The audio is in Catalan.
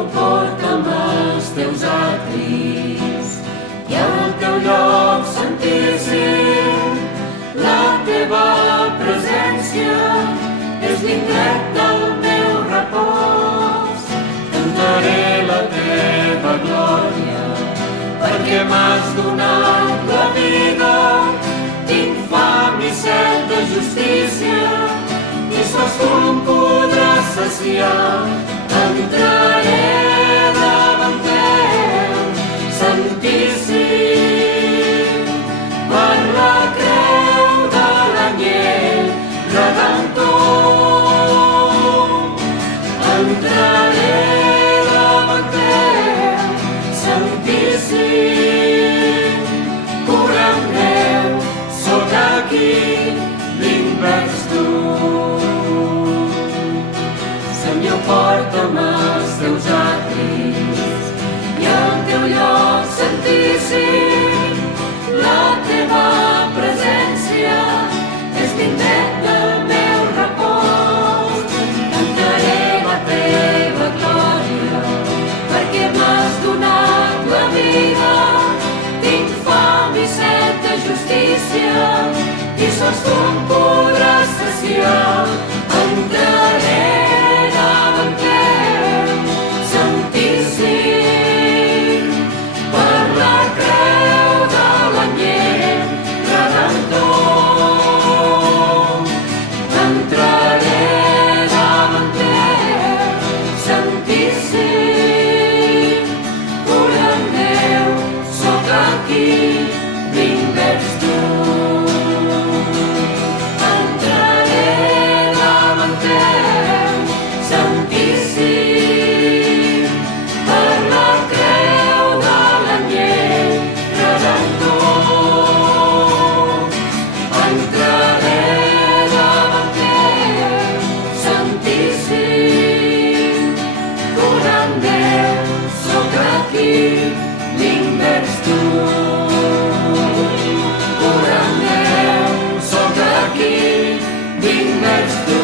Senyor, porta'm als teus atris i al teu lloc santíssim. La teva presència és l'indret del meu repòs. Cantaré la teva glòria perquè m'has donat la vida. Tinc fam i set de justícia i sols tu em podràs saciar. Entraré davant teu, Santíssim, per la creu de l'anyell Redemptor. Entraré davant teu, Santíssim, corrent meu, sóc aquí, vinc vers tu. Senyor, porta'm als teus atris i al teu lloc santíssim. La teva presència és l'indret del meu repòs. Cantaré la teva glòria perquè m'has donat la vida. Tinc fam i set de justícia i sols tu em podràs saciar. Entraré davant teu, Santíssim, per la creu de l'anyell Redemptor. Entraré davant teu, Santíssim, corrent meu, sóc aquí, vinc vers tu. Entraré davant teu, Santíssim, per la creu de l'anyell Redemptor. Entraré davant teu, Santíssim, corrent meu, sóc aquí, vinc vers tu. Corrent meu, sóc aquí, vinc vers tu.